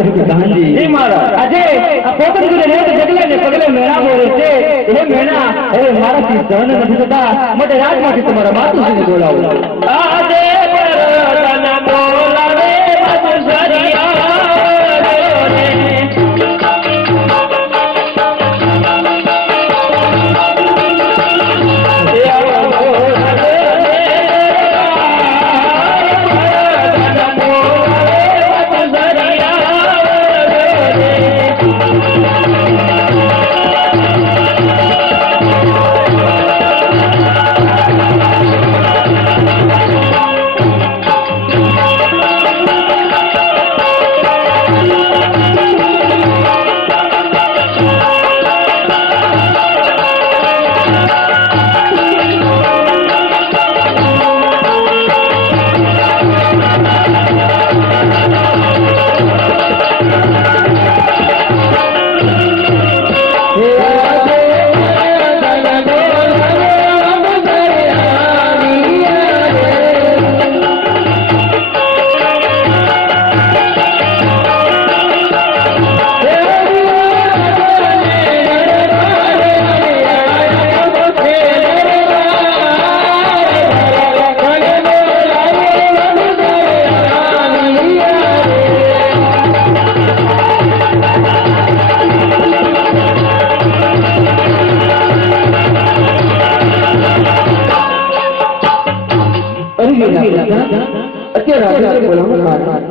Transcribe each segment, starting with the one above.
गांधी जी महाराज अजय पोतन तुझे ने जगले ने पगले मेणा बोले छे हे मेणा हे मारा ती सहन નથી થતા માટે રાજમાંથી તમારા માતુશ્રીને બોલાવો આજે પરતન બોલાવે મધુસરિયા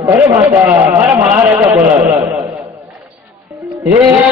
अरे माता मारा महाराजा बोला हे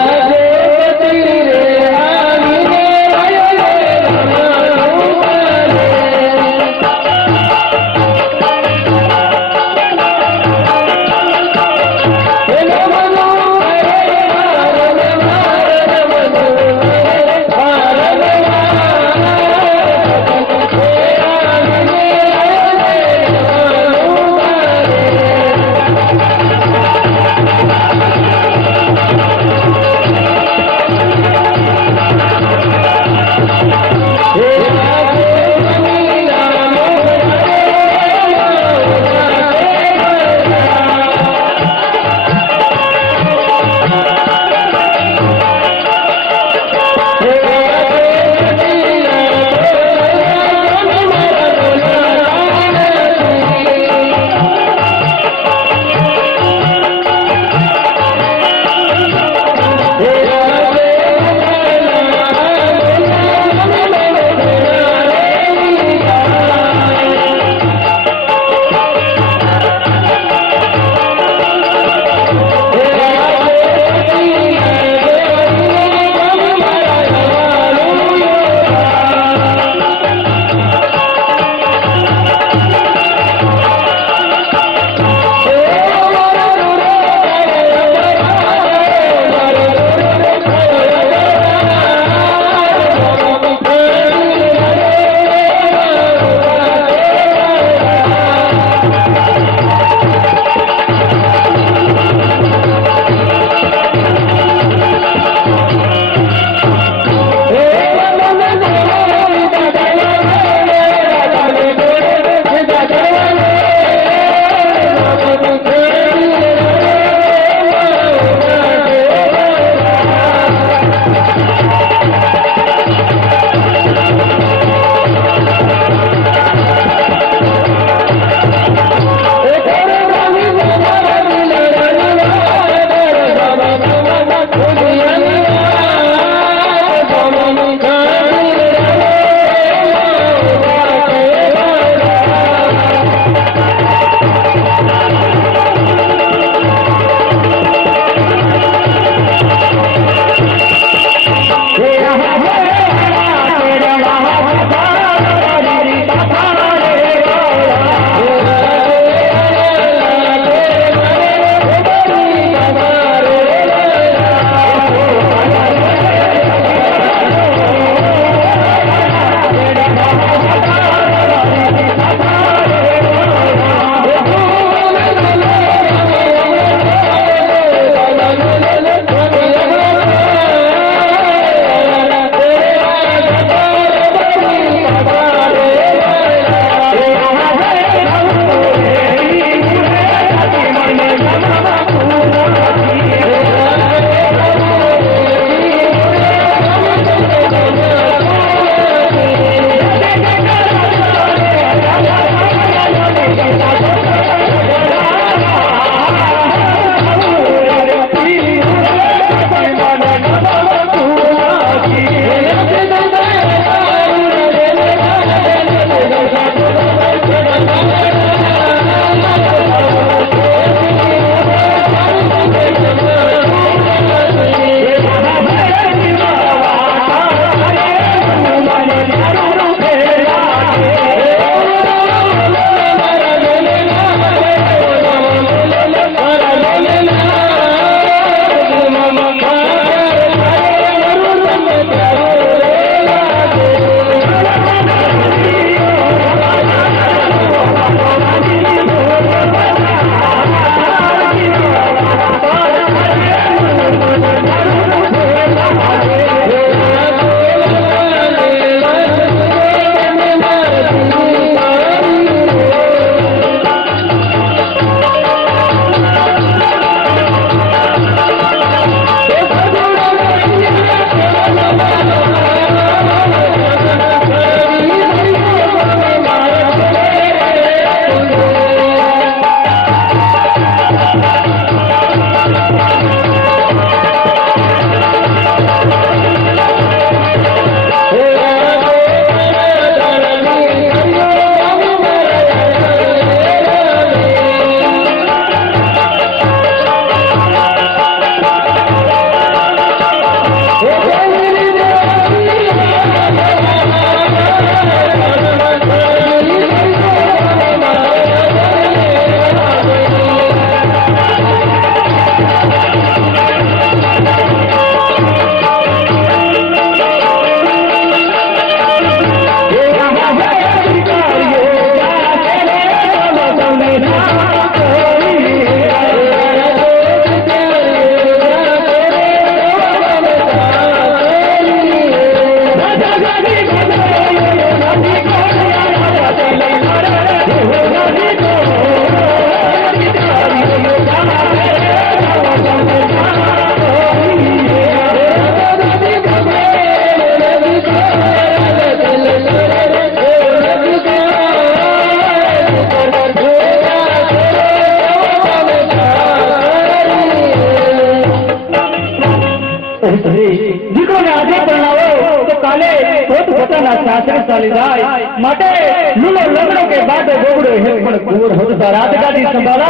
ना सासरे चाली जाए माटे लूलो लंगड़ो के बाद गोगड़ो हे पण कूर होता राजगादी संभाला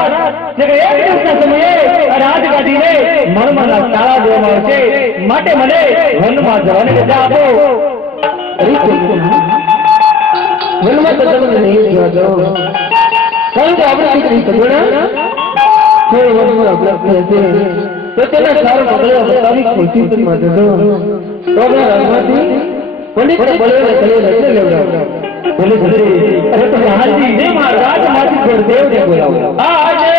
जब एक દિવસના સમયે રાજગાદીને મણમાં તાળા દેવામાં આવશે માટે મને વનમાં જવાની રજા આપો વનમાં તો તમને નહીં જવા દો કારણ કે આપણે દીકરી સગવડા જે વનમાં આપણે છે તો તેના સારો પગલે બતાવી ખુશી તો માટે દો તો આપણે રાજમાંથી પંડિત બળેને કલે રચે લેવડાવ બોલે સરી અરે તો હાજી ને મહારાજ માથી ગુરુદેવ ને બોલાવો આજે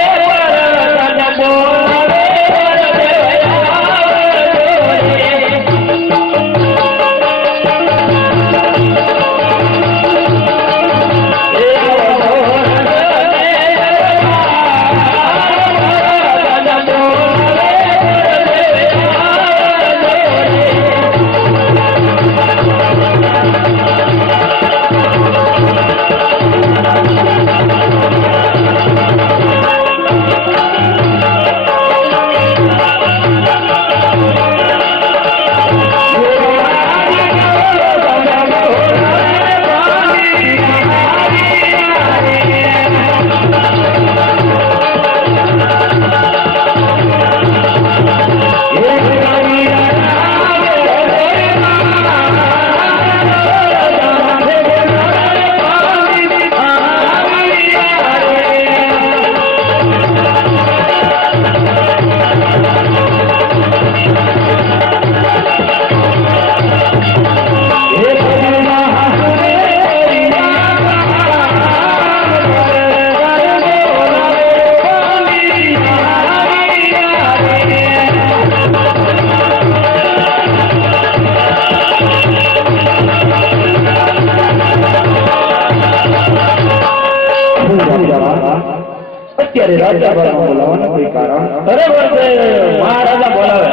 પરતન બોલાવે અત્યારે રાજા બોલાવવાનું કોઈ કારણ બરાબર છે મહારાજા બોલાવે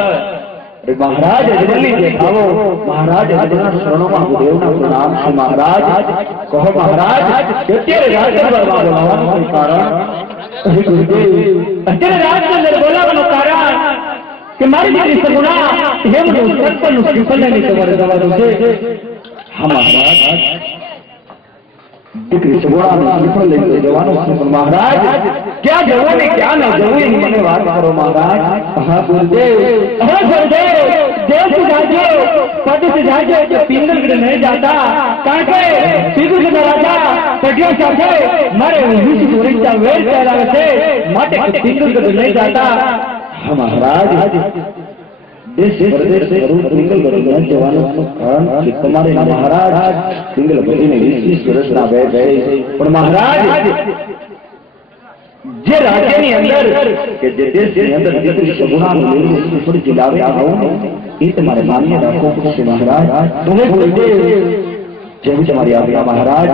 અરે મહારાજ જલ્દી દેખાવો મહારાજ આજના શરણોમાં ગુરુદેવના પ્રણામ છે મહારાજ કહો મહારાજ અત્યારે રાજા બોલાવવાનું કોઈ કારણ અરે ગુરુદેવ અત્યારે રાજચંદ્ર બોલાવવાનું કારણ કે મારી દીકરી સગુણા હેમનું સત્પનું શ્રીફળની તમારે જવાનું છે હા મહારાજ દીકરી સગુણાનું શ્રીફળ લઈને જવાનું છે પણ મહારાજ ક્યાં જવું ને ક્યાં ન જવું એની મને વાત કરો મહારાજ હા ગુરુદેવ હા ગુરુદેવ देव से जाइए पद से जाइए जो पिंगल के नहीं जाता काके पिंगल के राजा पटिया साथे मारे विष गोरिचा वेर चलावे छे माटे पिंगल के नहीं जाता हाँ महाराज देश प्रदेश से पिंगल बदलने जवानों कारण कि तुम्हारे महाराज पिंगल बदलने 20 वर्ष ना गए पर महाराज जे राज्य ની અંદર કે જે દેશની અંદર દીકરી સગુણાનું લેવું થોડી જિલ્લાવે આવું એ તમારે માન્ય રાખો છે મહારાજ તમે ગુરુદેવ જેવી તમારી આજ્ઞા મહારાજ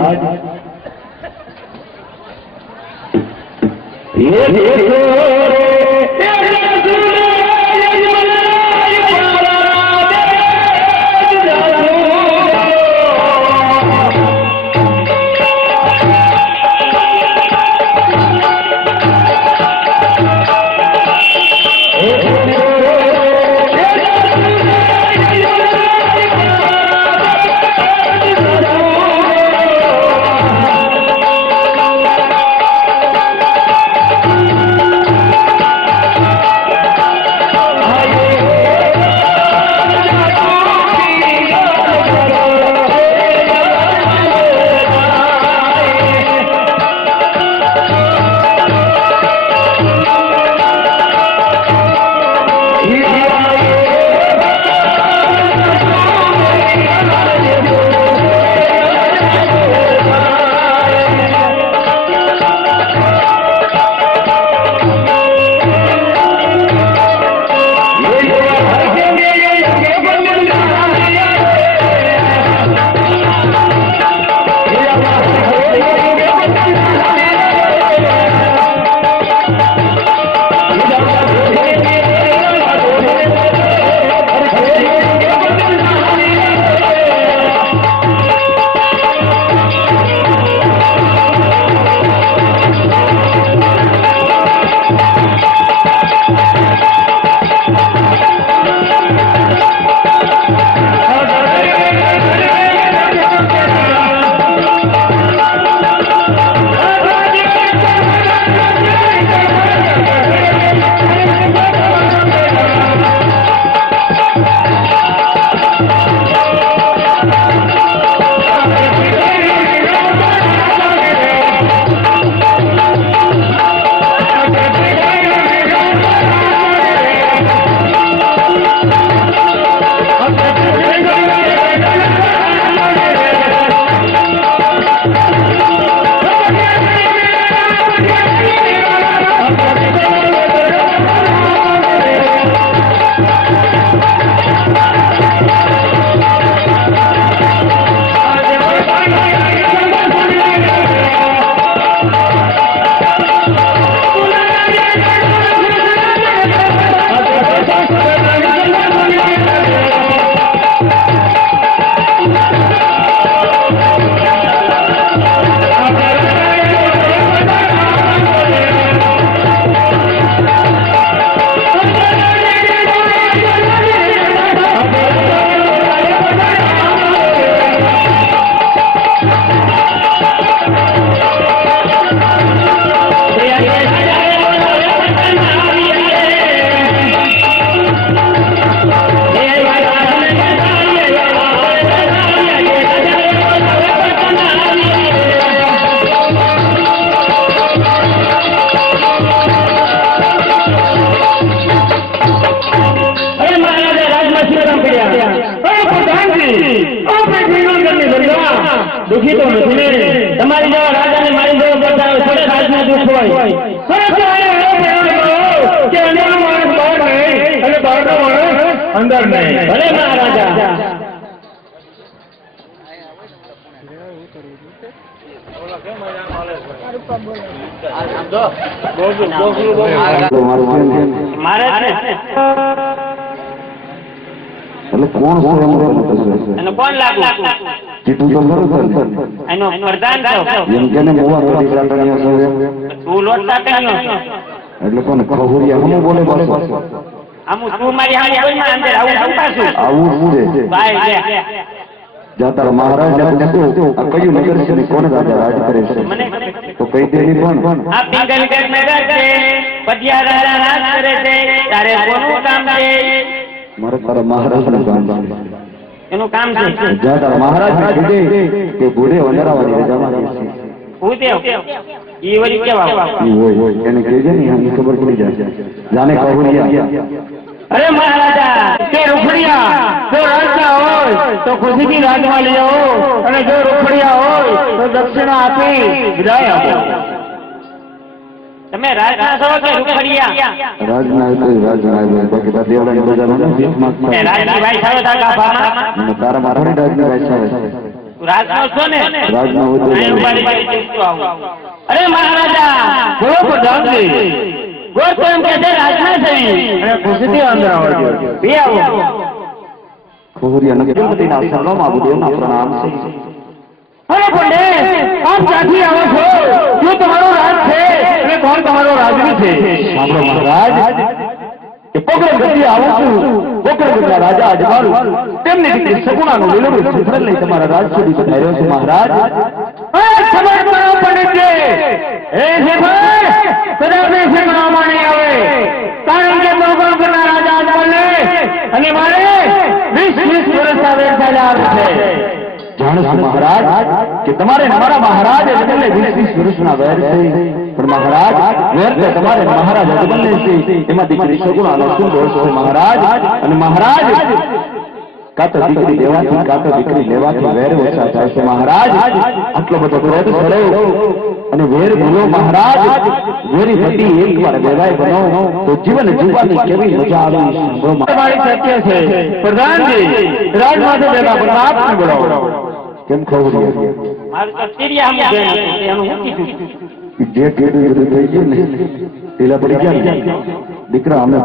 દુઃખી તો નથી ને તમારી જેવા રાજાને મારી જેવો બતાવે થોડે રાજના દુઃખ હોય સરસ કે અંદરનો માણસ બહાર નહીં અને બહારનો માણસ અંદર નહીં ભલે મહારાજા મારે એટલે કોણ એનો કોણ લાગુ તું તો બરોબર એનો પ્રધાન એમ કે મોવા રોટી ચાટણીઓ છે તું લોટ ચાટણીઓ એટલે કોણ ખહુરિયા હમ બોલે પાછો આમુ તું મારી હામે કોઈમાં અંદર આવું પાછું આવું છે ભાઈ જાતા મહારાજ ને પૂછ્યું આ કયું નગર છે ને કોણ રાજા રાજ કરે છે તો કઈ દેની કોણ આ પિંગલગઢ નગર છે પટિયા રાજા રાજ કરે છે તારે કોનું કામ છે મારે તારા મહારાજ નું કામ છે એનું કામ છે જાતા મહારાજ ને કીધે કે ઘોડે વંદરાવાની રજા માંગે છે ભૂદેવ ઈ વળી કેવા હોય એને કહેજે ને હમ ખબર પડી જાય જાને કહુરિયા અરે મહારાજા તે રૂખડિયા જો રાજા હોય તો ખુશીથી રાજમાં લઈ આવો અને જો રૂખડિયા હોય તો દક્ષિણા આપી વિદાય આપો તમે રાજના છો કે રૂખડિયા રાજના બાકી બા દેવડાની બજારમાં રાજની ભાઈ સાવે તાકા ભામાં તારા મારાની રાજની ભાઈ સાવે રાજનો છો ને રાજનો અરે મહારાજા બોલો પ્રધાનજી ગોતો એમ કે રાજના છે અને ખુશીથી અંદર આવજો બે આવો ખોરિયા નગરપતિના શરણોમાં બુદેવના પ્રણામ છે અરે પંડિત આપ ક્યાંથી આવો છો શું તમારો રાજ છે અને કોણ તમારો રાજવી છે સાંભળો મહારાજ કે પોકરણગઢથી આવું છું પોકરણગઢના રાજા અજમાલ તેમની દીકરી સગુણાનું લીલું શિખર લઈ તમારા રાજ સુધી પધાર્યો છે મહારાજ ખબર પડો પંડિતજી એ શિખર કદાચ શિખરમાં નહીં આવે કારણ કે પોકરણગઢના રાજા અજમાલને અને મારે 20 વર્ષના વેઠા આવે છે જાણો છો મહારાજ કે તમારે અમારા મહારાજ એટલે 20 વર્ષના વેર છે પણ મહારાજ વેર તો તમારે મહારાજ અજમલને છે એમાં દીકરી સગુણાનો શું દોષ છે મહારાજ અને મહારાજ કાતો દીકરી દેવાથી કાતો દીકરી લેવાથી વેર ઓછા થાય છે મહારાજ આટલો બધો ક્રોધ છોડો અને વેર ભૂલો મહારાજ વેરી પતિ એકવાર દેવાય બનો તો જીવન જીવવાની કેવી મજા આવે તમારી સત્ય છે પ્રધાનજી રાજમાતા દેવા પણ આપને બોલાવો કેમ ખબર મારું તો તિરિયા હમ એનું હું કીધું જે કેડું બધું થઈ ગયું ને પેલા પડી ગયા દીકરા અમે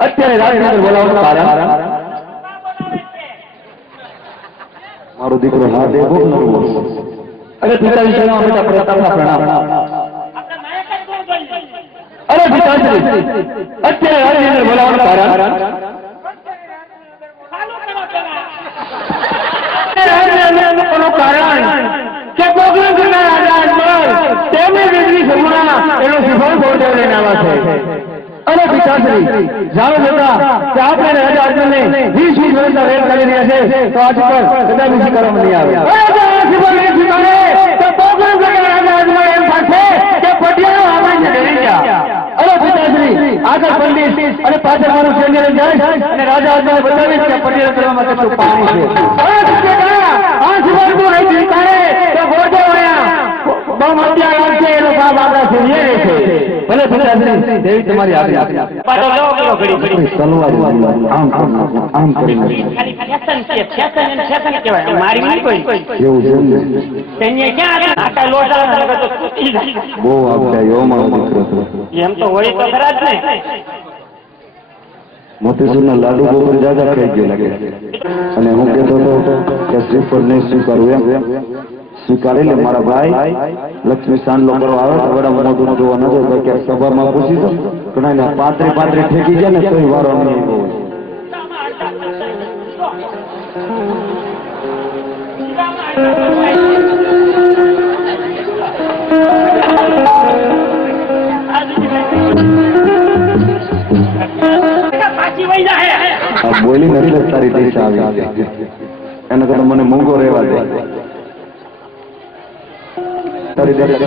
અત્યારે રાજનગર બોલાવવાનું કારણ મારો દીકરો હા દેવો નરવો અરે પિતા વિશે પ્રતાપના પ્રણામ અરે પિતાશ્રી અત્યારે રાજ્યને બોલાવવાનું કારણ કે પોગરણના રાજા અકબર તેમની દીકરી સગુણા એનો શુભમ ગોળદેવ લઈને આવ્યા છે. અરે પિતાશ્રી જાણો બેટા કે આપણે રાજા અર્જુનને 20 વર્ષના વેર કરી રહ્યા છે તો આજ પર કદાચ નથી કરવામાં નહીં આવે. અરે પિતાશ્રી આગળ પંડિત અને પાછળ મારું સૈન્ય જાય અને રાજા અર્જુન બતાવીશ કે પટેલ કરવામાં કેટલું પાણી છે. આ શિવાજી નહીં ચિંતારે તો ગોળદેવ બહુ મધ્યા છે એનો ભાવ આપણા સૂર્ય છે. ભલે પિતાશ્રી દેવી તમારી આજ્ઞા. આમ કરી બહુ આપતા એવો મારો દીકરો હતો. એમ તો હોય તો ખરા જ ને. મોતીસૂરના લાડુ બહુ જ્યાદા ખાઈ ગયો લાગે અને હું કહેતો હતો કે શ્રીફળ નહીં સ્વીકારવું એમ સ્વીકારી લે મારા ભાઈ. લક્ષ્મી સાંડલો કરવા આવે તો બરાબર મોઢું જોવા ન જાય કે સભામાં પૂછી દો ઘણા પાત્રે ઠેકી જાય ને કોઈ વારો નહીં હોય. બોલી નથી તારી દિશા આવી એના કરતા મને મૂંગો રહેવા દે. તારી દિશા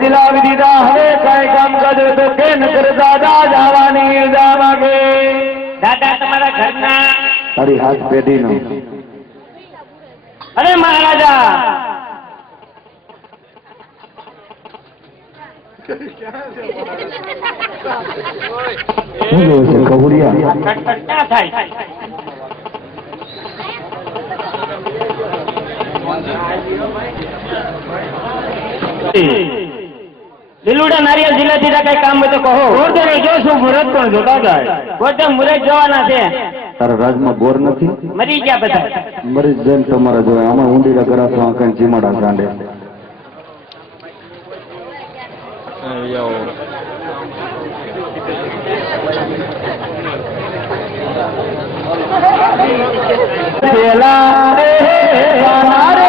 દિલાવી દીધા. હવે કઈ કામ કરે તો કે ન કરતા દાદાવાની દાવાગે. દાદા તમારા ઘરના તારી હાથ પેઢી નો. અરે મહારાજા શું જોયું છે કબુડિયા કટકટ ક્યાં થાય? લીલુડા નારિયેળ જિલ્લા દીધા કઈ કામ હોય તો કહો. ગોરધરે જોશું મુરત પણ જોતા જાય. ગોરધર મુરત જોવાના છે. તારા રાજમાં બોર નથી? મરી ગયા બધા. મરી જઈને તમારા જોડે આમાં ઊંડીરા કરાતો આંકણ ચીમાડા સાંડે. પેલા રે વાના રે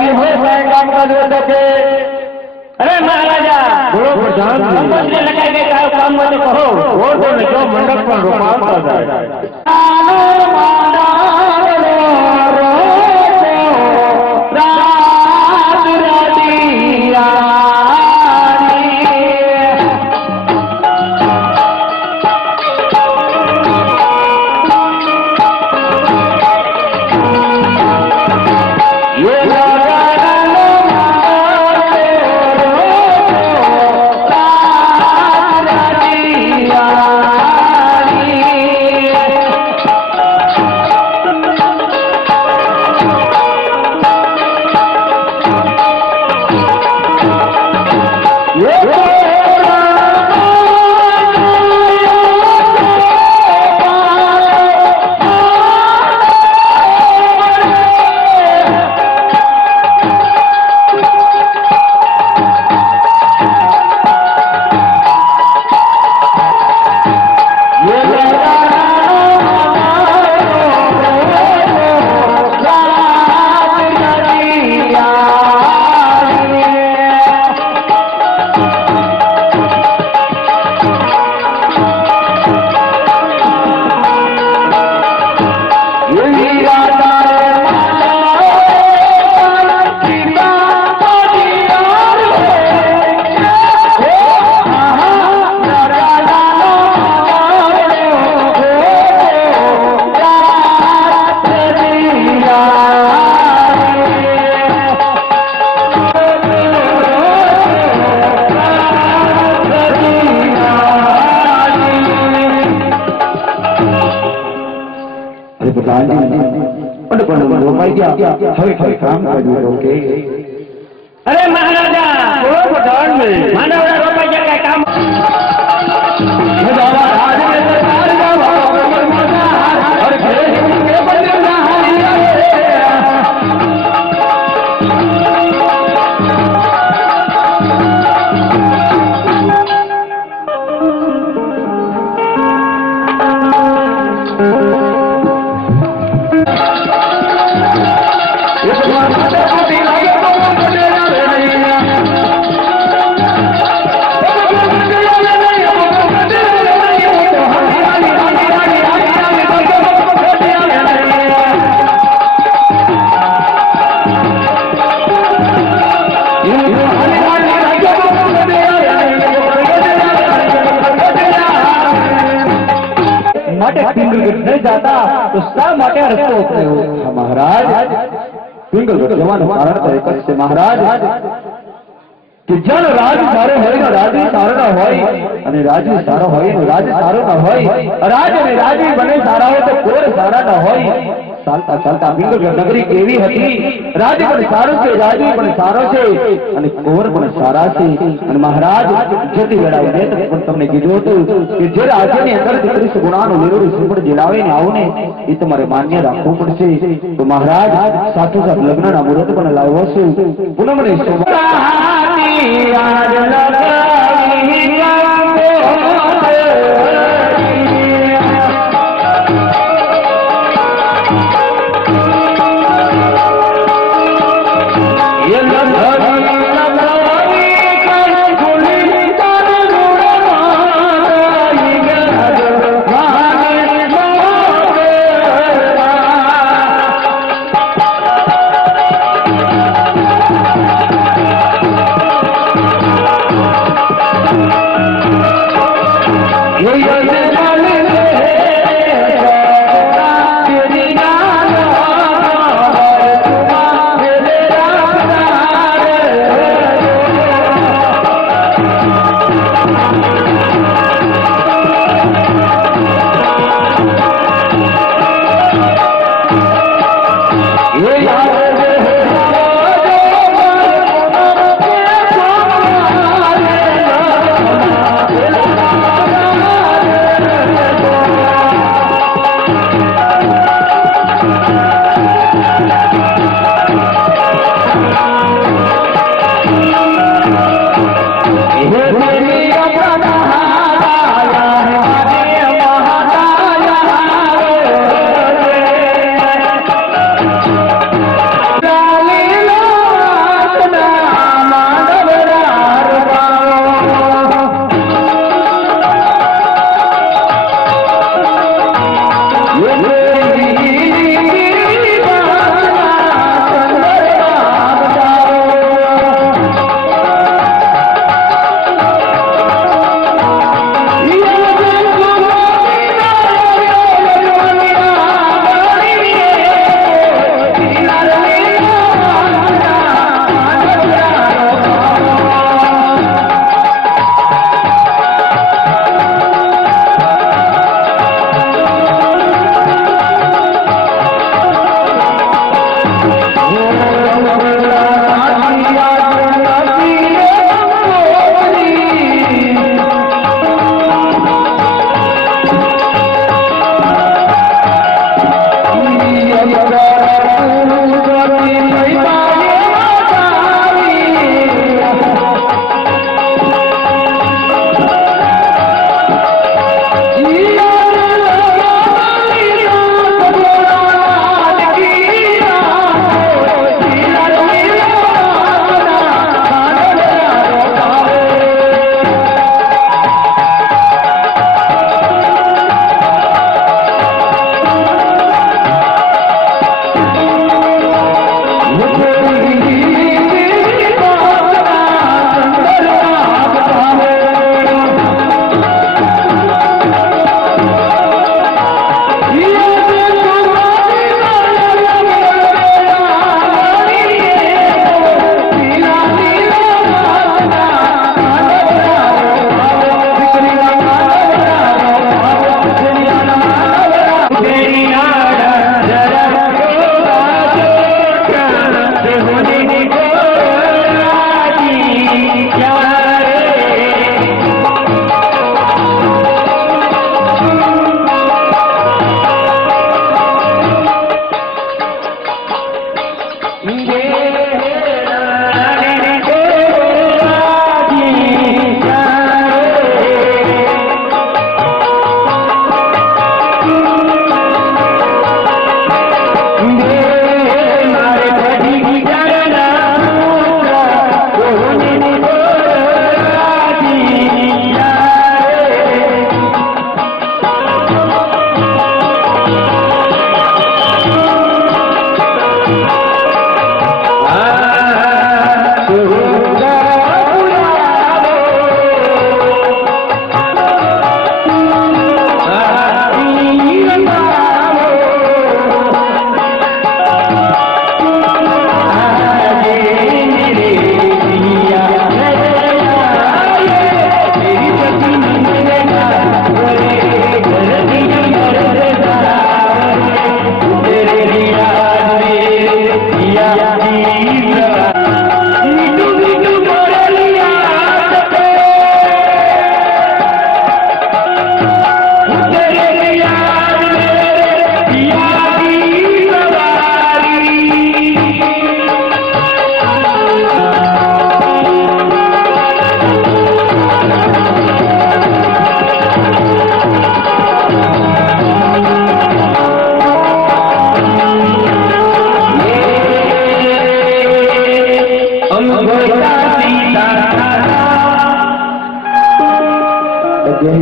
भी हो मैं काम कर दो के अरे महाराजा बोलो प्रधान जी। मंदिर लगा के काम मत कहो वो तो जो मंडप पर रुकावट कर जाए। अरे महाराजा प्रधान में मानव रुपया का काम नहीं जाता तो सब माटे रस्ते होते हो महाराज पिंगल जवान हमारा तरीका से महाराज कि जन राज सारो હોય ને રાજી સારો ના હોય અને રાજી સારો હોય ને રાજ સારો ના હોય રાજ અને રાજી બને સારા હોય તો કોર સારા ના હોય ચાલતા ચાલતા પિંગલ નગરી કેવી હતી રાજી પણ સારો છે રાજી પણ સારો છે અને કોર પણ સારા છે અને મહારાજ જેથી લડાઈ ને પણ તમને કીધું હતું કે જે રાજ્યની અંદર 33 ગુણાનો નિરોધ સુપર જલાવે ને આવને એ તમારે માન્ય રાખવું પડશે તો મહારાજ સાથો સાથ લગ્નના મુહૂર્ત પણ લાવવો છે પૂનમને आज लगाई ये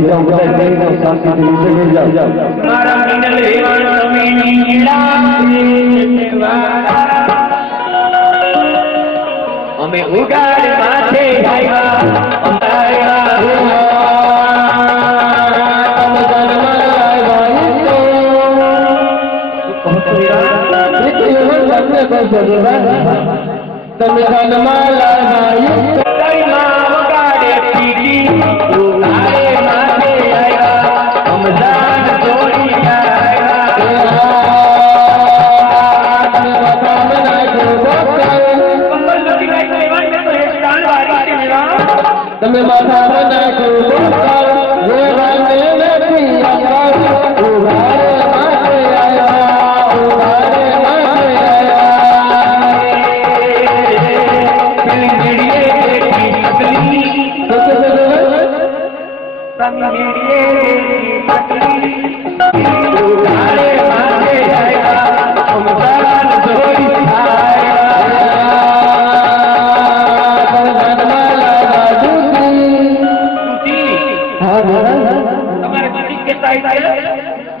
જાઓ બધા જઈને શાંતિથી નીચે બેસી જાઓ મારા મિનલ વેવાણ રમીની ઈડા અમે ઉગાડ માથે આવ્યા અમારા તમે વનમાં લાવ્યા વગાડે પીડી ઉગાડે માથે આવ્યા અમદાન છોડી તમે માથા નાખો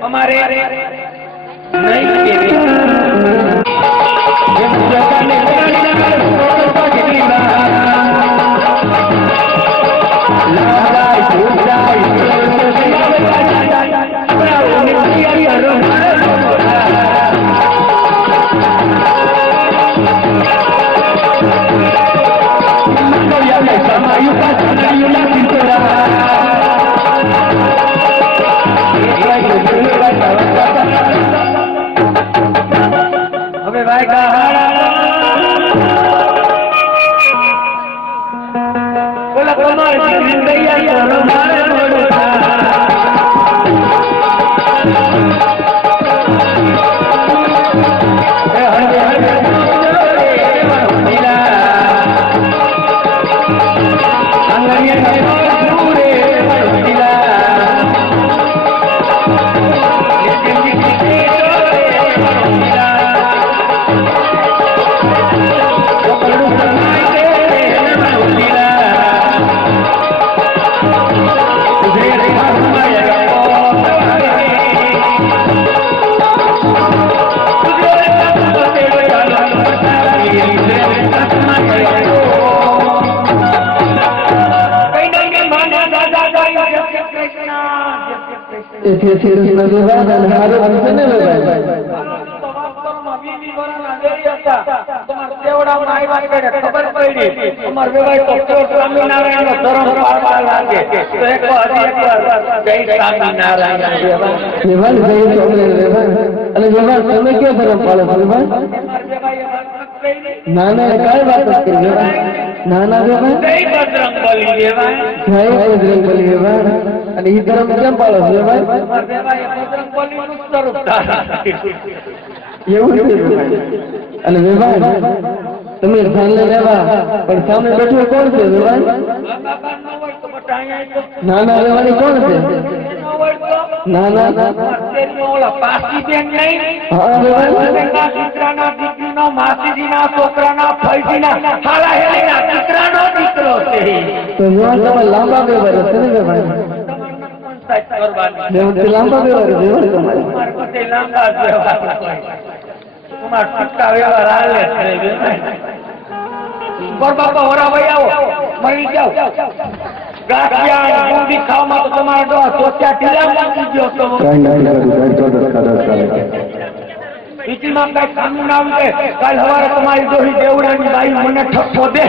हमारे नहीं हमें भाई का बोला कमाल जिंदगी हमारे खबर पड़ी स्वामीनारायण धर्म लागे नाना काय बात नाना बजरंगबली અને ઈ ધર્મ કેમ પાળો છે ભાઈ એવું છે અને વેવાય તમે ધ્યાન લઈ લેવા પણ સામે બેઠો કોણ છે વેવાય નાના વેવાની કોણ છે નાના ઓલા પાસી બેન નહીં હા વેવાય દીકરાના દીકરીનો માસીજીના છોકરાના ફઈજીના હાલા હેલીના દીકરાનો દીકરો છે તો વેવા તમે લાંબા વ્યવહાર છે ને વેવાય લાંબા વ્યવહાર તમારે લાંબા વ્યવહાર તમાર ટૂંકા વ્યવહાર હાલે છે બાપા હોરા ભાઈ આવો મરી જાઓ ગાંઠિયા બુંદી ખાવામાં તો તમારે ડો સોચ્યા ઢીલા લાગી ગયો તો બીજીમાં કઈ કાનૂન ના આવે કાલ સવારે તમારી દોહી દેવડાની બાઈ મને ઠપકો દે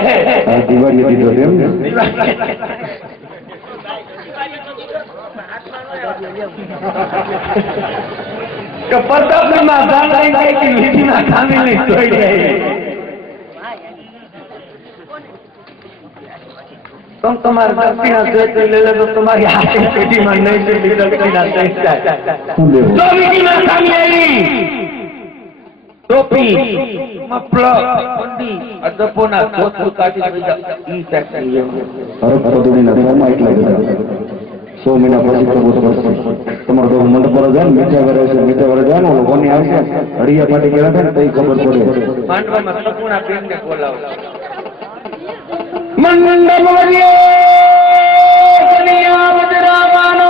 કે પ્રતાપમાં ગાંડ લઈ જાય કે વીટીમાં ખામી લઈ જોઈ જાય तुम तुम्हारे दक्षिणा से ले ले तो तुम्हारी हाथी पेटी में नहीं से दक्षिणा से जाए तो विधि में खामी आई टोपी मफलर पंडी अदपोना कोथू काटी बीजा ई फैक्टरी है अरे परोदुनी ना फॉर्म आइट लगे 100 महीना પછી તમારો તો મંડપ પર જાય મીઠા વરે જાય ને કોની આવશે હરિયા પાટી કેરા થાય ને તઈ ખબર પડે માંડવામાં સપૂર્ણા બેન ને બોલાવો મંડપ વરિયે કનિયા બજરાવાનો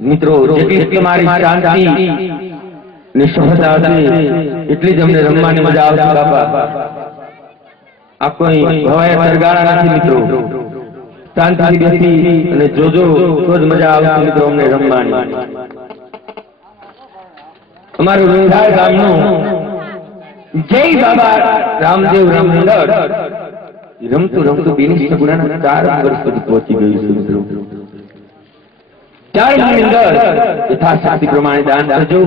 મિત્રો જેટલી તમારી શાંતિ નિષ્ઠતા હતી એટલી જ અમને રમવાની મજા આવશે બાપા. આ કોઈ ભવાયા સરગાળા નથી મિત્રો. શાંતિથી બેસી અને જોજો તો જ મજા આવશે મિત્રો અમને રમવાની. અમારું રૂંધાય ગામનું જય બાબા રામદેવ રામમંડળ રમતું રમતું બેની સગુણાના 4 વર્ષ સુધી પહોંચી ગયું છે મિત્રો. 4 મહિનાની અંદર યથાશક્તિ પ્રમાણે દાન કરજો.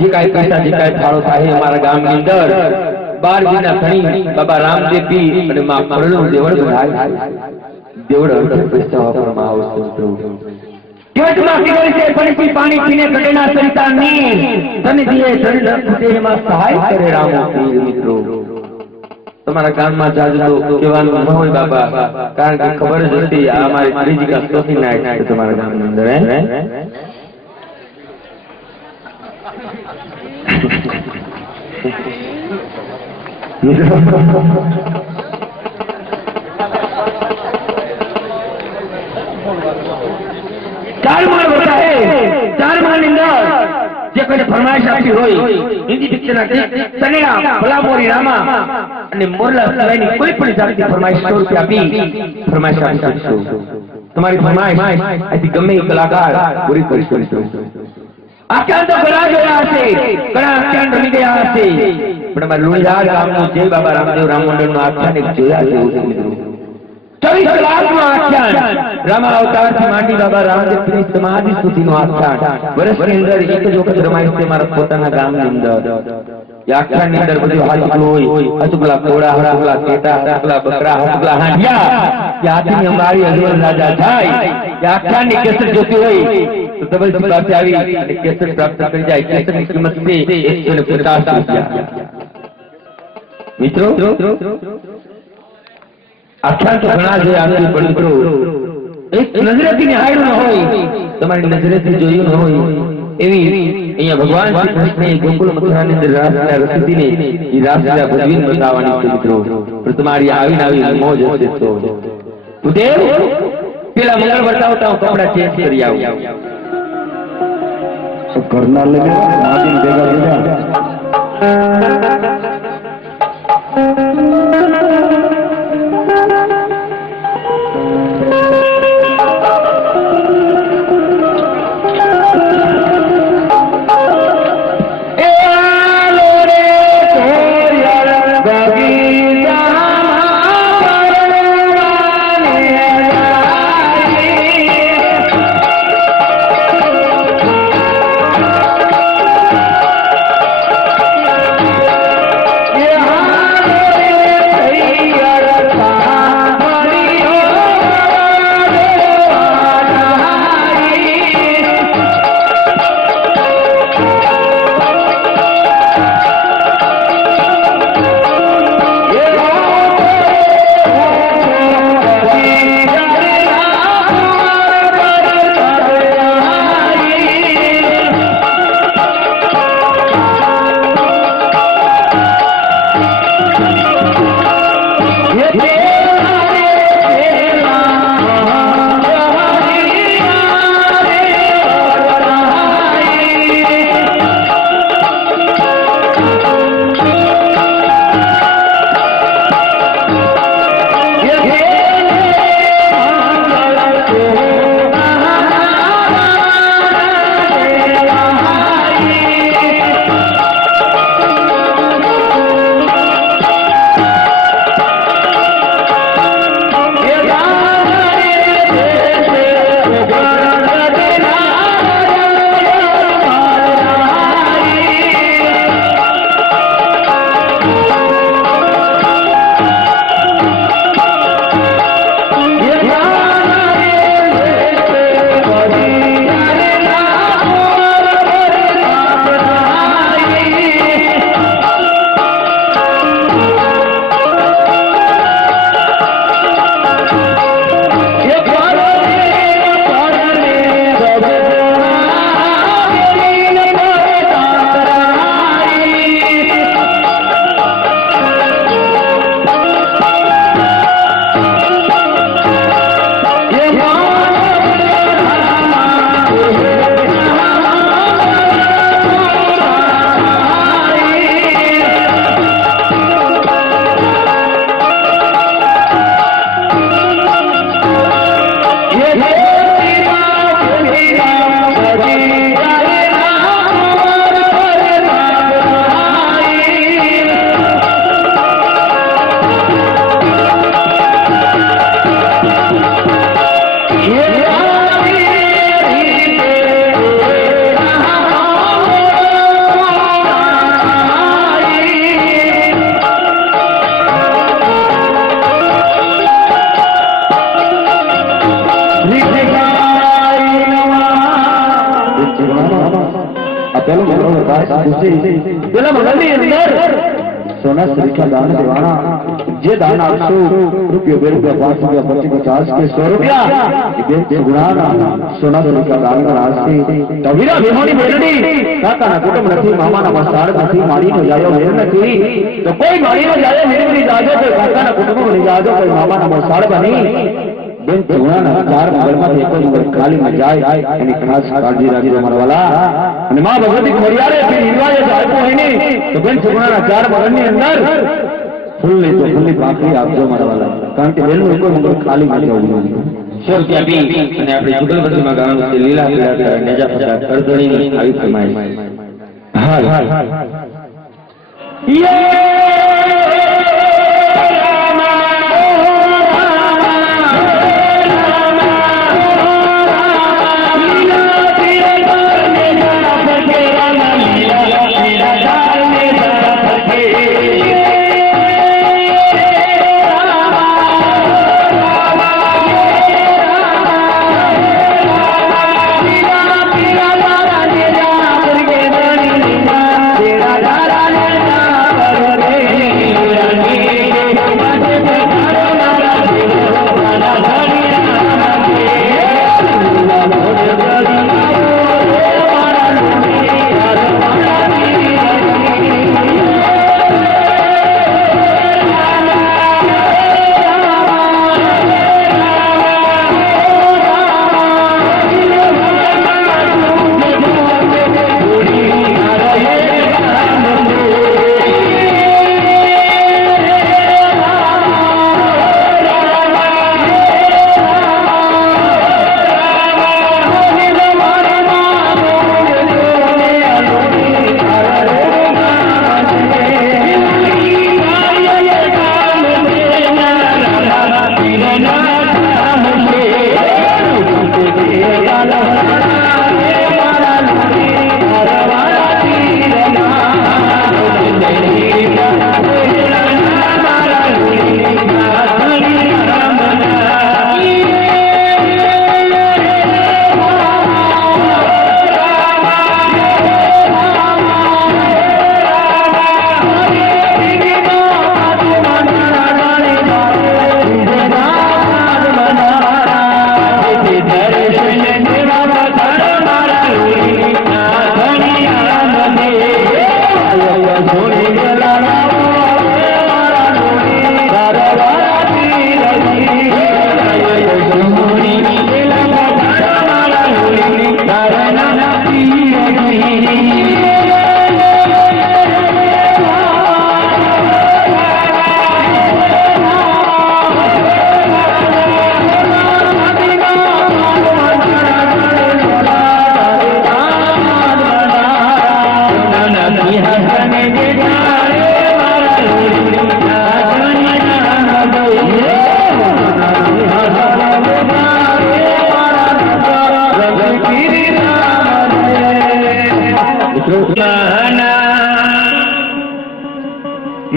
જે કાંઈ પૈસા જે કાંઈ ફાળો થાય અમારા ગામની અંદર 12 દિનના ધણી બાબા રામદેવજી અને મા ખોડલનું દેવળ બનાય દેવળ અંદર પૈસા વાપરવામાં આવશે મિત્રો. પેટમાં પીગળી છે ફરીથી પાણી પીને ઘટેના સરિતા નીર તને દિયે ધન ફૂટે એમાં સહાય કરે રામ મિત્રો. તમારા ગામમાં જાજો કહેવાનું ન હોય બાબા, કારણ કે ખબર જ હતી આ અમારી ત્રીજી કા ચોથી નાઈટ છે તમારા ગામની અંદર. ચાર માળ બતાવે 4 માળની અંદર જે કોઈ ફરમાઈશ આપી હોય હિન્દી પિક્ચરના તનેડા ભલામોરી રામા અને મોરલા સિવાયની કોઈ પણ જાતની ફરમાઈશ 100 રૂપિયા આપી ફરમાઈશ આપી શકશો. તમારી ફરમાઈશ આથી ગમે એ કલાકાર પૂરી કરી શકશો. આખ્યાન તો ઘણા જોયા હશે, ઘણા આખ્યાન રમી ગયા હશે, પણ અમારા લુણિયાર ગામનું જય બાબા રામદેવ રામ મંડળનું આખ્યાન એક જોયા જેવું છે મિત્રો. 24 કલાકનું આખ્યાન રામા અવતારથી માંડી બાબા રામદેવની સમાધિ સુધીનું આખ્યાન વર્ષની અંદર એક જ વખત રમાય છે મારા પોતાના ગામની અંદર. આખ્યાનની અંદર બધું હાચું હોય, હસુકલા ઘોડા, હસુકલા કેટા, હસુકલા બકરા, હસુકલા હાંડિયા, કે હાથીની અમારી અજવલ રાજા થાય, કે આખ્યાનની કેસર જોતી હોય તો તબલજી પાસે આવી અને કેસર પ્રાપ્ત કરી જાય. કેસરની કિંમત છે 150 રૂપિયા. મિત્રો આખ્યાન તો ઘણા છે આપી, પણ મિત્રો એક નજરેથી નિહાળ્યું ન હોય, તમારી નજરેથી જોયું ન હોય એવી અહીંયા ભગવાન શ્રી કૃષ્ણે ગોકુળ મથુરાની અંદર રાસલીલા રચીને એ રાસલીલા ભજવીને બતાવવાની છે મિત્રો. પણ તમારી આવીને આવી મોજ હશે તો ઉદેવ પેલા મંગળ બતાવતા હું કપડા ચેન્જ કરી આવું. ઘરના લઈને નાદીન ભેગા ભેગા सोना श्रीखा दान देवाना जे दान 800 रुपये 2 रुपया 5 रुपया 25 50 के 100 रुपया गुणाना सोना श्रीखा दान राशि तवीरा विहोनी मेलडी काका ना कुटुंब નથી મામાના મસાળ નથી મારીનો જાયો મેર નથી તો કોઈ મારીનો જાયો મેરી જાજો કોઈ કાકાના કુટુંબમાં લઈ જાજો કોઈ મામાના મસાળ બની બેન ગુણાના 4 નંબરમાં એક નંબર ખાલી માં જાય એની ખાસ કાળજી રાખજો મારવાલા અને માં ભગવતી ખોડિયારે ફિર હિલવાએ જાતો હે ની તો બેન ગુણાના 4 મગનની અંદર ફૂલની તો ફૂલની પાકડી આપજો મારવાલા કારણ કે બેનનું એક નંબર ખાલી માં જવું સોલ ત્યાં બી અને આપણે જુગલબંધીમાં ગાવાનું છે લીલા લીલા નેજા પતા કરદણીની આવી ફરમાઈશ. હાલ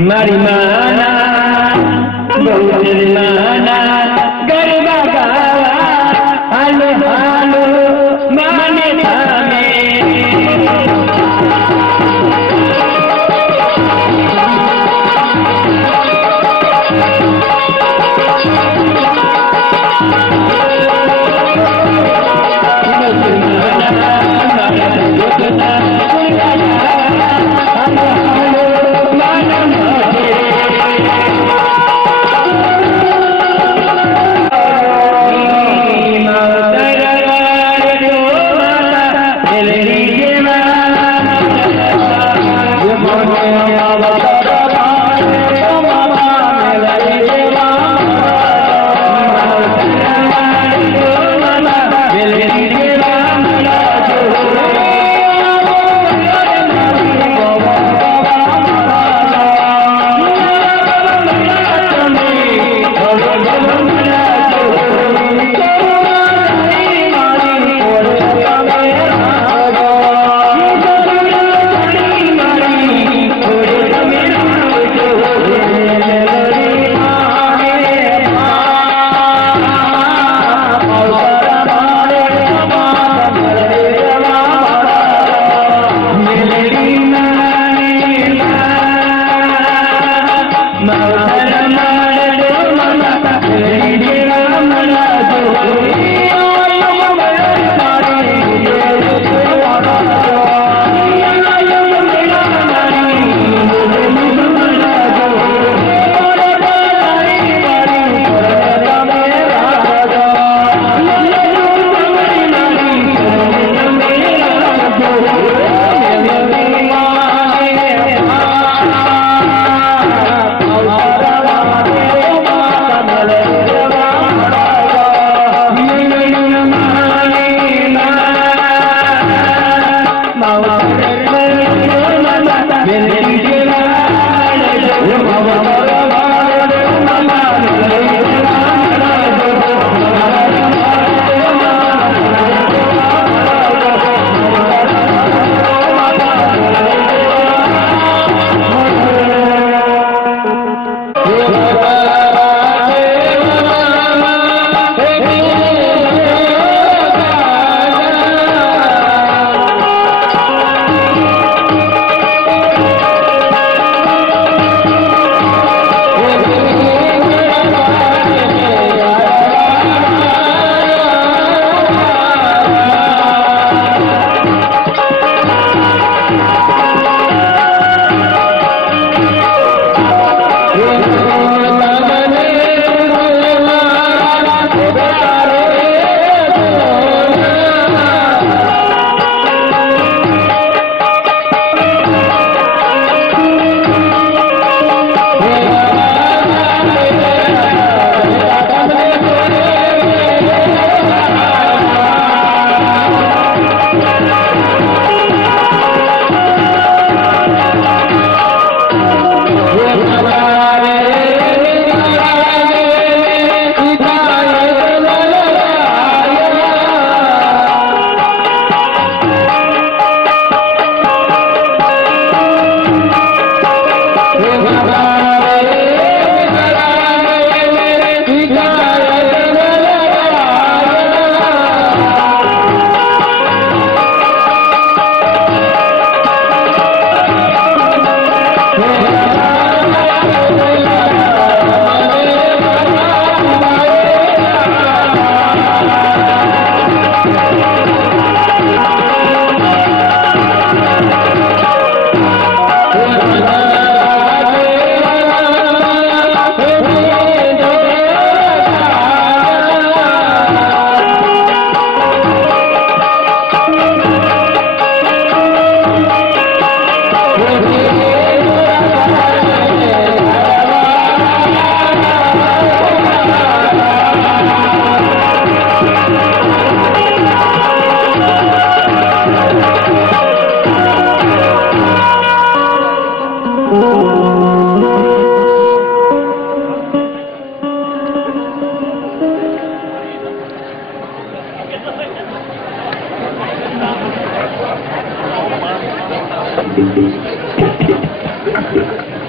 मारी माना बहु माना गरबा गावा हालो हालो माने थामे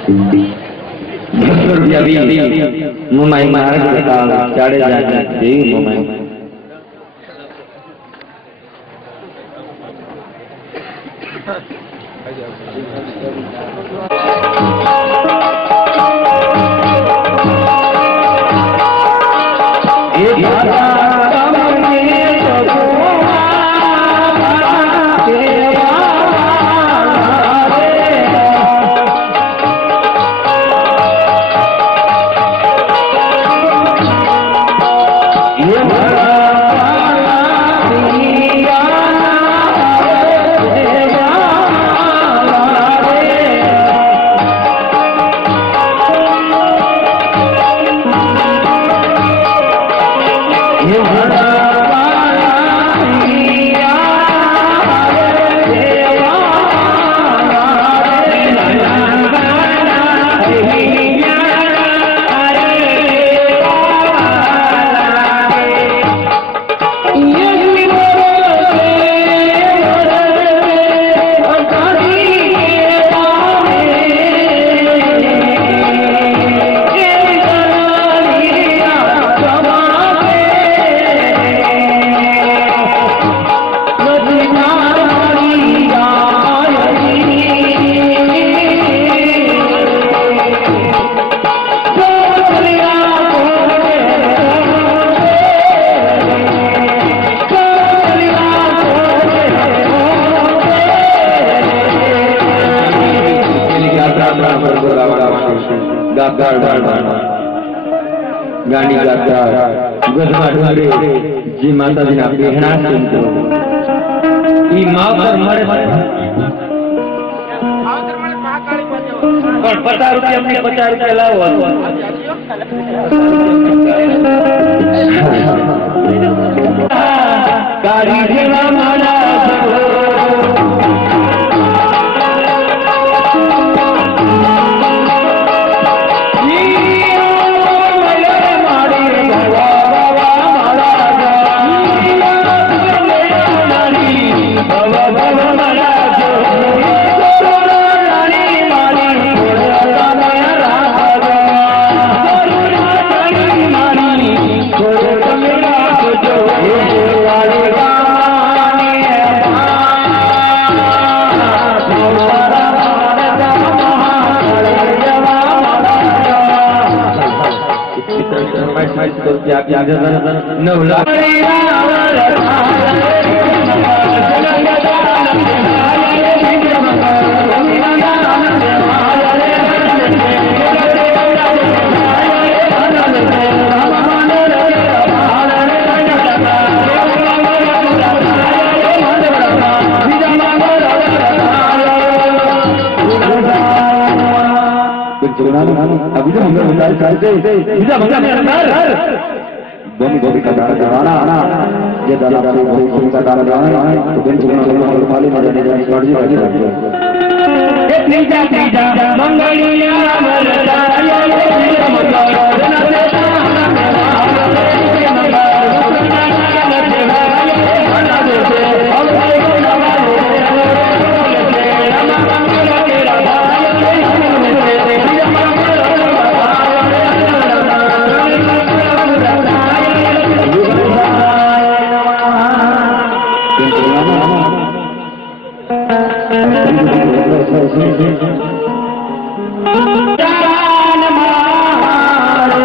Thank you. रुपया भी मुंबई मार्ग का चाड़े जाने दे मुंबई गाड़ी गाता गजवा ढूंढे जी माता जी ना बेहना सुनते ई माँ पर मरे और 50 रुपया अपने 50 रुपया लाओ गाड़ी घेरा माना तो क्या क्या नवला अभी तो हम गोमी गोमी का गाना आना ये दादा को गोमी का गाना गाना तो दिन सुना लोग मालूम है जाने जाने स्टार्ट जी जा मंगलिया मरदा या जान मारा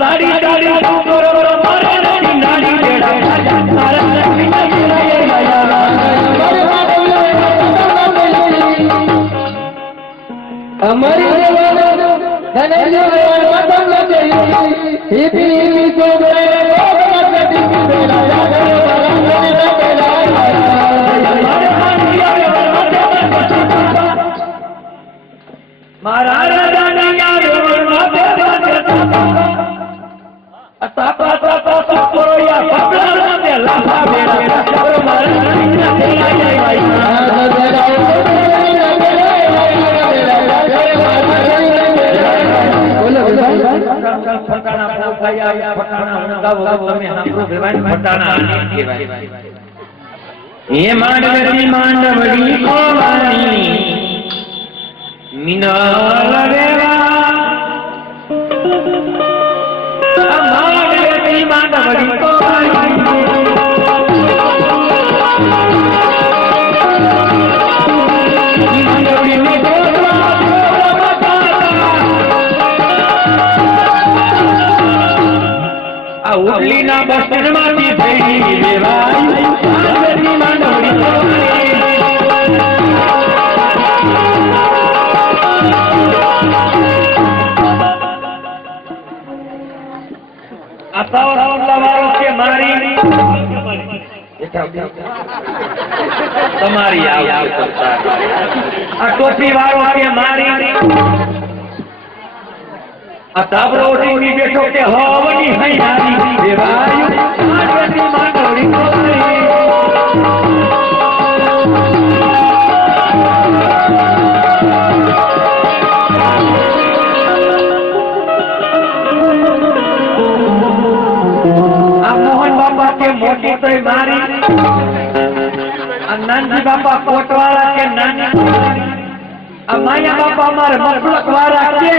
तारी तारी करो मारे नहीं नारी बेड़ा तारा नहीं माया हमारी धने जो मतलब लगे हिपी तो मेरे ये मांडवरी मांडवरी कोवानी मीना लगेवा मांडवरी मांडवरी कोवानी उगली ना बस्तर माती भेड़ी देवाई मांडवरी मांडवरी सवारों के मारी तुम्हारी टोपी वालों के मारी तब रोटी भी बेटो के हवनी है नारी देवायु मांडवरी मांडवरी मोहन बाबा के मोटी तो मारी नंदी बाबा कोटवाला के नानी माया बाबा हमारे मफलक वाला के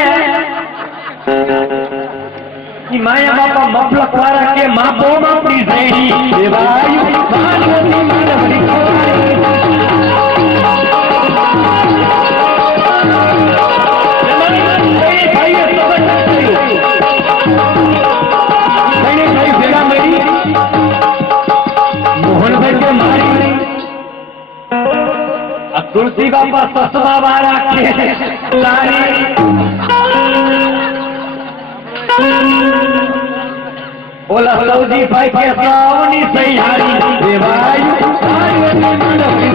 माया बाबा मफलक वाला के माँ बो अपनी देही देवायु मांडवरी मांडवरी मोहन भाई के मारी तुलसी बाबा ससुरा वाला के लारी बोला सऊदी भाई के सावनी सैयारी देवायु मांडवरी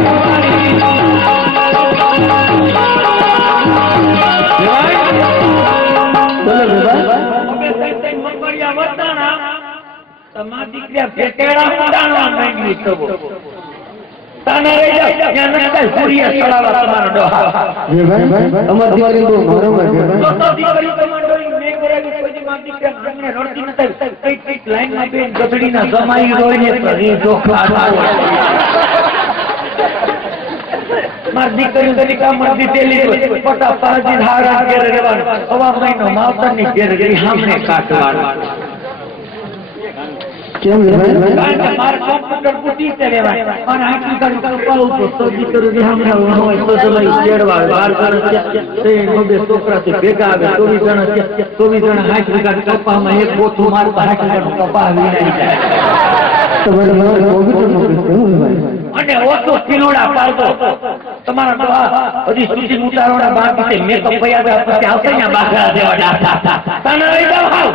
मर्दी तरीका मर्दी तेली पटा पाजी धारा घेर हवा महीनो मावतर नहीं घेर गई हमने काटवाड़ मार कंप्यूटर बुटी चले और आखिर कर करो तो जी करो जी हमरा होय तो लई जेड़वा बार कर से मोबे सोकरा से बेगा आवे 24 जण हाथ लगा कपा में एक बोथू मार हाथ लगा कपा वी नहीं जाए तो बड़े मोबे तो भाई અને ઓછો કિલોડા પાડતો તમારા તો હજી સુધી ઉતારોના બાકી છે મેકઅપ ભયા પછી આવશે ને બાકરા દેવા ડાટા તને લઈ જાવ હાવ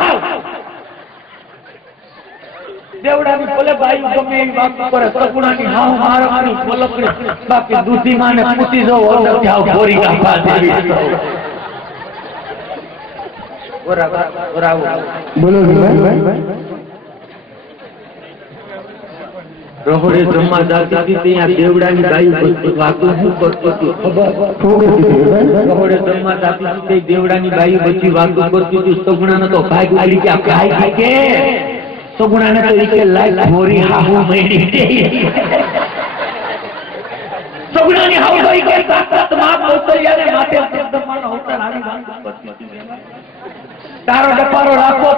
દેવડાની ભલે ભાઈ ગમે એવી વાત કરે સગુણાની હાવ મારવાની બોલકડી બાકી દૂધી માને પૂછી જો ઓર્ડર જાવ ગોરી કાપા દેવી બરાબર બરાબર બોલો ભાઈ રહોડે જમવા જાતી હતી ત્યાં દેવડાની બાઈ વાતો શું કરતી હતી રહોડે જમવા જાતી હતી દેવડાની બાઈ બધી વાતો કરતી હતી સગુણાનો તો ભાઈ ઉડી ગયા ભાઈ કે સગુણાને તો ઈકે લાઈ ગોરી હાહુ મળી દે સગુણાની હાહુ ગઈ કે તાકાત માં બોતલિયાને માથે શબ્દમાં હોતા રાણી વાતો કરતી હતી તારો ડપારો રાખવો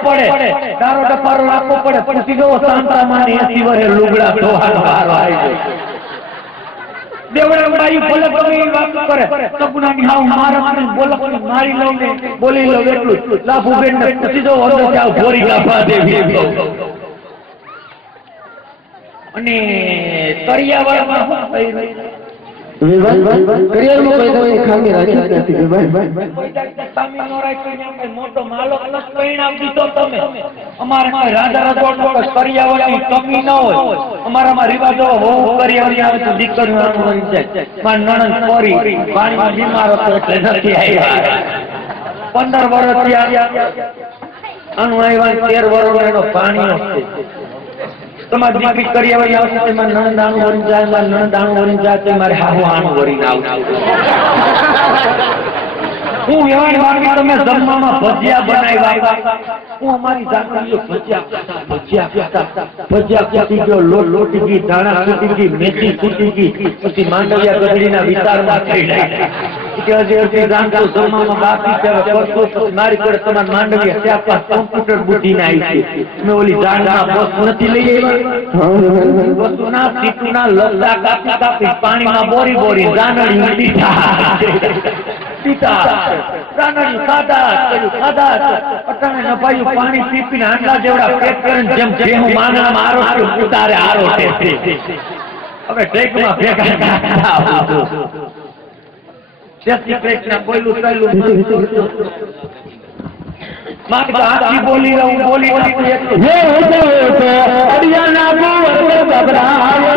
પડે પછી જો શાંતા માની 80 વર્ષે લુગડા ધોવાનો વારો આવી ગયો દેવડા બાઈ બોલે ગમે વાત કરે સપનાની હાવ મારા બોલે મારી લઉં ને બોલી લઉં એટલું લાભુબેન ને પૂછી દો અંદર જાવ ભોરી ગાફા દેવી અને કરિયાવાળામાં શું થઈ રહ્યું કરિયરમાં કોઈ તમે ખામી રાખી નથી ભાઈ સામી નો રાખ્યો ને મોટો માલો પ્લસ પરિણામ દીધો તમે અમારે રાજા રજવાડમાં કરિયાવાળાની કમી ન હોય અમારામાં રિવાજો બહુ કરિયાવાળી આવે તો દીકરીઓ મરી જાય મારા નણંદ પોરી પાણીમાં બીમાર હતો એટલે નથી આવ્યા 15 વર્ષ થયા આનું આવ્યા 13 વર્ષ એનો પાણીનો છે તમારી દીકરી કરિયાવાળી આવશે તેમાં નણંદાણું વળી જાય નણંદાણું વળી જાય તો મારે હાહુ આણું વળીને આવશે હું એવાય માગી તમે જમવામાં ભજીયા બનાવ્યા હું અમારી જાતરીઓ ભજીયા ફૂટી ગયો લોટી ગઈ ધાણા ફૂટી ગઈ મેથી ફૂટી ગઈ પછી માંડવિયા ગઢડીના વિસ્તારમાં થઈ જાય કે હજી જાણતો જમવામાં બાકી છે પરસો મારી પર તમારે માંડવિયા ત્યાં પાસ કોમ્પ્યુટર બુદ્ધિ ના આવી છે મેં ઓલી જાણના બસ નથી લઈ આવ્યા વસ્તુના સીટુના લગડા કાપી કાપી પાણીમાં બોરી જાનડી દીધા પીતા રાનાની ખાધા અટાણે નભાયું પાણી પીપીને આંડા જેવડા પેટ કરીને જેમ જેવું માનવામાં આરો ઉતારે આરો છે હવે ટેકમાં ભેગા જેથી કૃષ્ણ બોલું ચાલ્યું મારી તો હાથી બોલી રહું બોલી હે અડિયાના બોલ ગભરાવે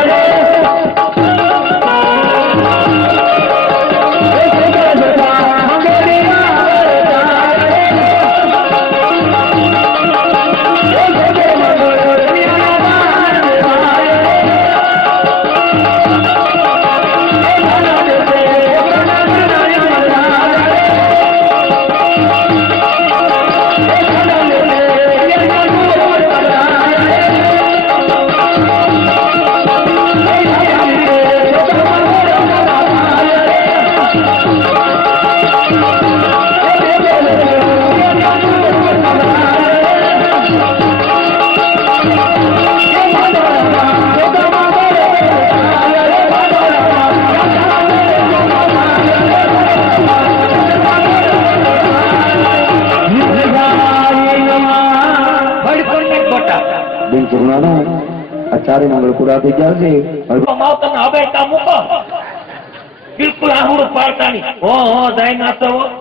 ચારે મંગળ પૂરા થઈ ગયા છે હવે મૂકો બિલકુલ આહુડું પાડતા નહીં હો જાય ના તો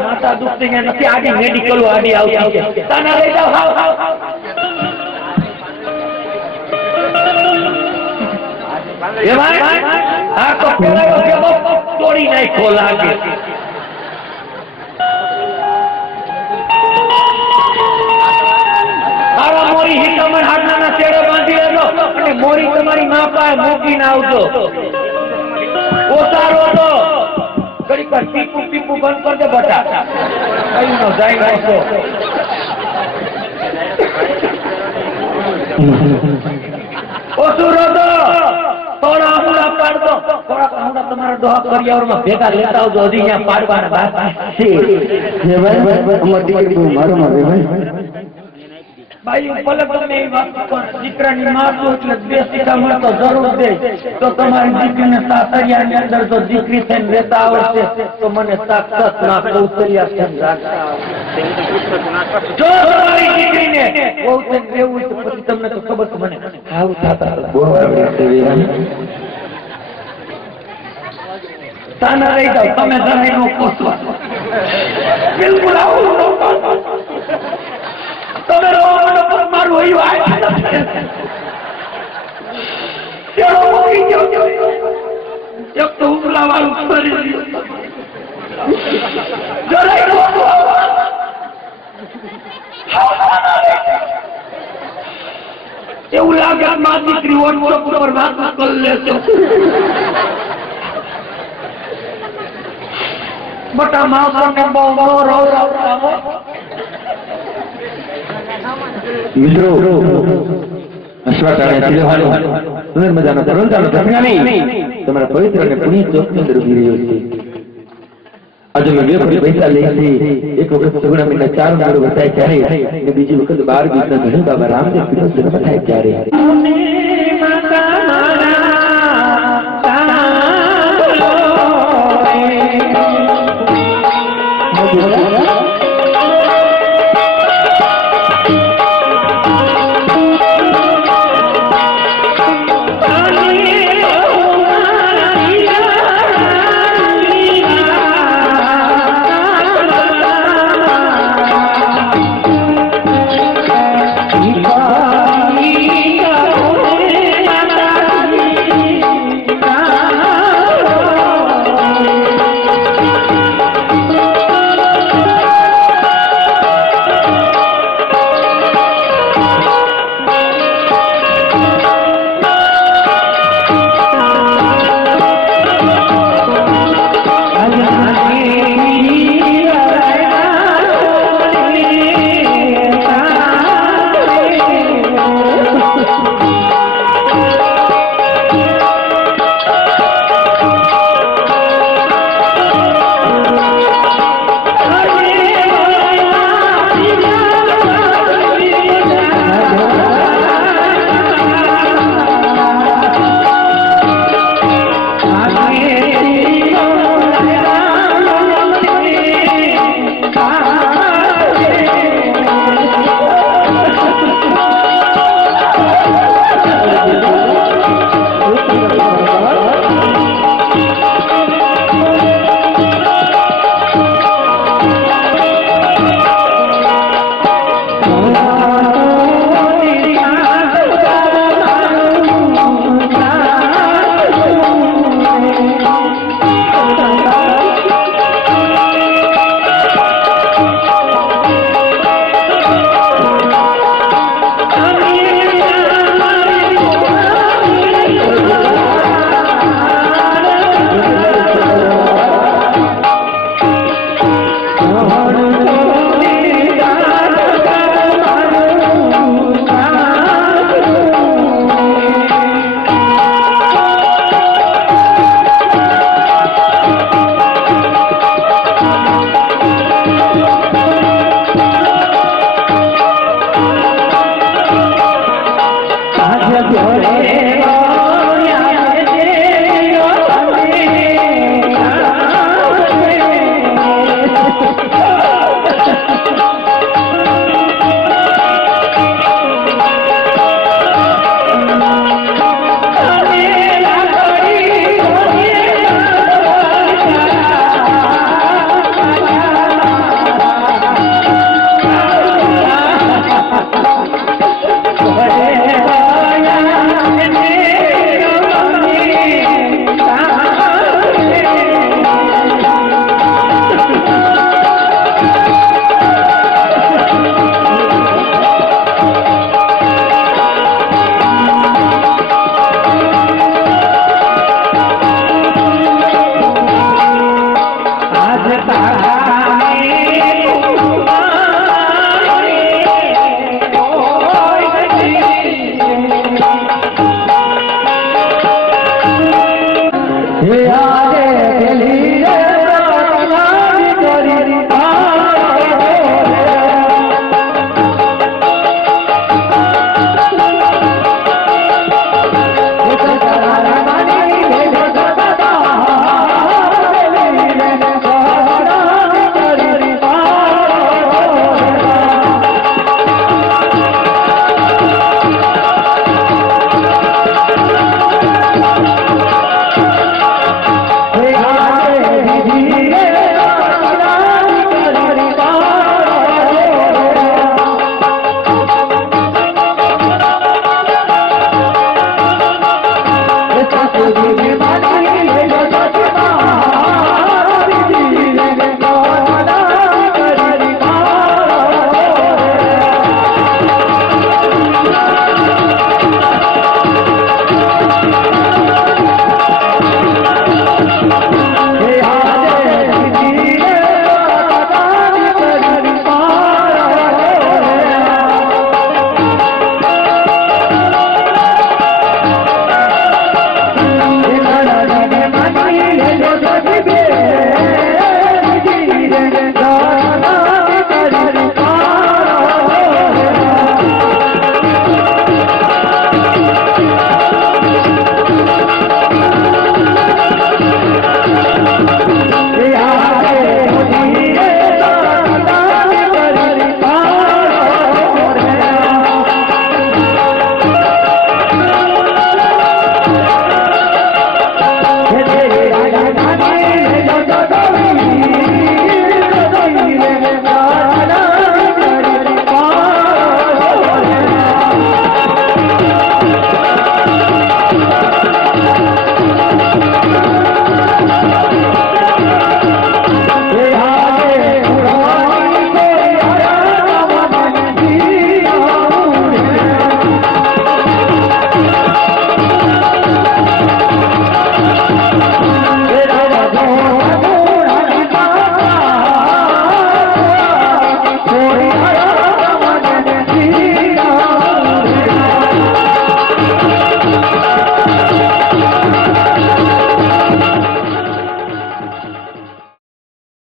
માતા દુખતી નથી આડી મેડિકલ આડી આવતી તાના લઈ જાવ આ તો તોડી નાખો લાગે મોરી હિતામણ હાડના ચેડે બાંધી લેજો અને મોરી તમારી ના પાય મૂકીને આવજો ઓસારો તો ઘડી પર પીપુ બંધ કરજો બટા કઈ નો જાય નતો ઓસુરો તો થોડા આમડા પાડતો થોડા આમડા તમારા ડોહા કરિયાવરમાં ભેગા લેતા આવજો હજી અહીંયા પાડવાના બાકી છે જે ભાઈ અમાર દીકરી બહુ મારો મારે ભાઈ ભલે તમે એ વાત પણ દીકરાની મારતો એટલે 2 શિખામણ તો જરૂર દે તો તમારી દીકરીને સાસરિયાની અંદર જો દીકરી થઈને રહેતા આવડશે તો મને સાક્ષાત ના કૌશલ્યા થઈને રાખતા આવડશે જો તમારી દીકરીને બહુ થઈને રહેવું તો પછી તમને તો ખબર તો મને આવું થતા તાના રહી જાવ તમે જરાય નો કોસવા બિલકુલ આવું તમે રોવાનો પર મારું હોય એક તો ઉમલા વાળું કરી એવું લાગે મા દીકરી વોટ્સઅપ પર વાત કરી લેશો બટા માણસોને બહુ મિત્રો સુંદર મજાનો તમારા પવિત્ર અને પુણ્ય ચોકની અંદર ઉભી રહ્યો છે આજે મેં બે ફરી પૈસા લઈ એક વખત સગુણા મહિના 4 નંબર બતાય ત્યારે ને બીજી વખત 12 બીજના મહિના બાબા રામદેવ પીરસને બતાય ત્યારે